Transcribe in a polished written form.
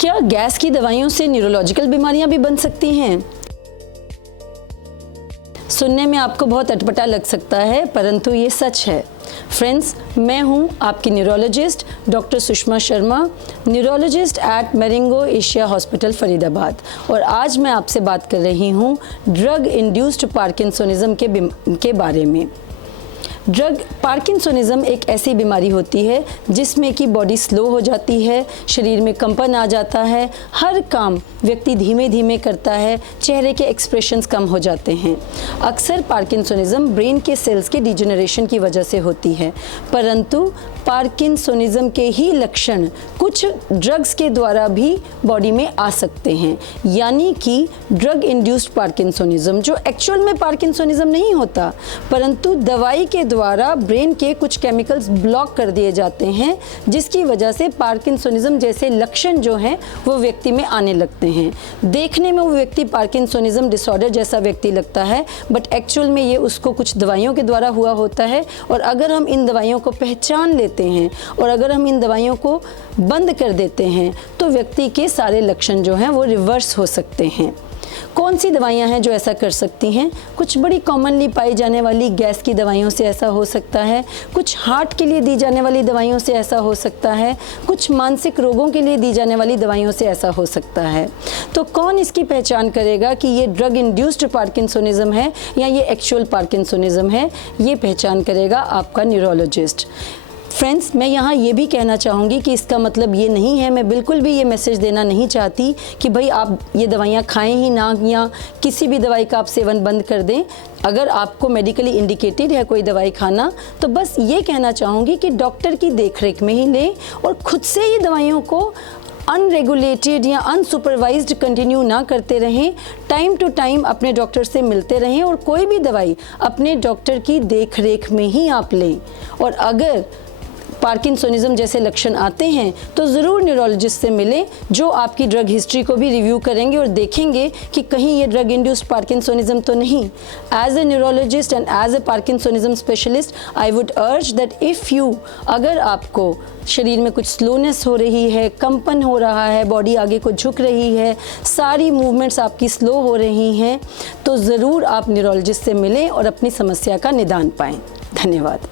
क्या गैस की दवाइयों से न्यूरोलॉजिकल बीमारियां भी बन सकती हैं? सुनने में आपको बहुत अटपटा लग सकता है, परंतु ये सच है। फ्रेंड्स, मैं हूं आपकी neurologist doctor Sushma Sharma, neurologist at Marengo Asia hospital Faridabad, और आज मैं आपसे बात कर रही हूं ड्रग इंड्यूस्ड पार्किंसोनिज्म के बारे में। पार्किंसोनिज्म एक ऐसी बीमारी होती है जिसमें कि बॉडी स्लो हो जाती है, शरीर में कंपन आ जाता है, हर काम व्यक्ति धीमे धीमे करता है, चेहरे के एक्सप्रेशंस कम हो जाते हैं। अक्सर पार्किंसोनिज्म ब्रेन के सेल्स के डिजेनरेशन की वजह से होती है, परंतु पार्किंसोनिज्म के ही लक्षण कुछ ड्रग्स के द्वारा भी बॉडी में आ सकते हैं। यानी कि ड्रग इंड्यूस्ड पार्किंसोनिज्म, जो एक्चुअल में पार्किंसोनिज्म नहीं होता, परंतु दवाई के द्वारा ब्रेन के कुछ केमिकल्स ब्लॉक कर दिए जाते हैं, जिसकी वजह से पार्किंसोनिज्म जैसे लक्षण जो हैं वो व्यक्ति में आने लगते हैं। देखने में वो व्यक्ति पार्किंसोनिज्म डिसऑर्डर जैसा व्यक्ति लगता है, बट एक्चुअल में ये उसको कुछ दवाइयों के द्वारा हुआ होता है। और अगर हम इन दवाइयों को पहचान लेते हैं और अगर हम इन दवाइयों को बंद कर देते हैं तो व्यक्ति के सारे लक्षण जो हैं वो रिवर्स हो सकते हैं। कौन सी दवाइयां हैं जो ऐसा कर सकती हैं? कुछ बड़ी कॉमनली पाई जाने वाली गैस की दवाइयों से ऐसा हो सकता है, कुछ हार्ट के लिए दी जाने वाली दवाइयों से ऐसा हो सकता है, कुछ मानसिक रोगों के लिए दी जाने वाली दवाइयों से ऐसा हो सकता है। तो कौन इसकी पहचान करेगा कि ये ड्रग इंड्यूस्ड पार्किंसोनिज्म है या ये एक्चुअल पार्किंसोनिज्म है? ये पहचान करेगा आपका न्यूरोलॉजिस्ट। फ्रेंड्स, मैं यहाँ ये भी कहना चाहूँगी कि इसका मतलब ये नहीं है, मैं बिल्कुल भी ये मैसेज देना नहीं चाहती कि भाई आप ये दवाइयाँ खाएं ही ना, या किसी भी दवाई का आप सेवन बंद कर दें। अगर आपको मेडिकली इंडिकेटेड है कोई दवाई खाना, तो बस ये कहना चाहूँगी कि डॉक्टर की देखरेख में ही लें और खुद से ही दवाइयों को अनरेगुलेटेड या अनसुपरवाइज्ड कंटिन्यू ना करते रहें। टाइम टू टाइम अपने डॉक्टर से मिलते रहें और कोई भी दवाई अपने डॉक्टर की देखरेख में ही आप लें। और अगर पार्किंसोनिज्म जैसे लक्षण आते हैं तो ज़रूर न्यूरोलॉजिस्ट से मिलें, जो आपकी ड्रग हिस्ट्री को भी रिव्यू करेंगे और देखेंगे कि कहीं ये ड्रग इंड्यूस्ड पार्किंसोनिज्म तो नहीं। As a neurologist and as a parkinsonism specialist, I would urge that if you, अगर आपको शरीर में कुछ स्लोनेस हो रही है, कंपन हो रहा है, बॉडी आगे को झुक रही है, सारी मूवमेंट्स आपकी स्लो हो रही हैं, तो ज़रूर आप न्यूरोलॉजिस्ट से मिलें और अपनी समस्या का निदान पाएँ। धन्यवाद।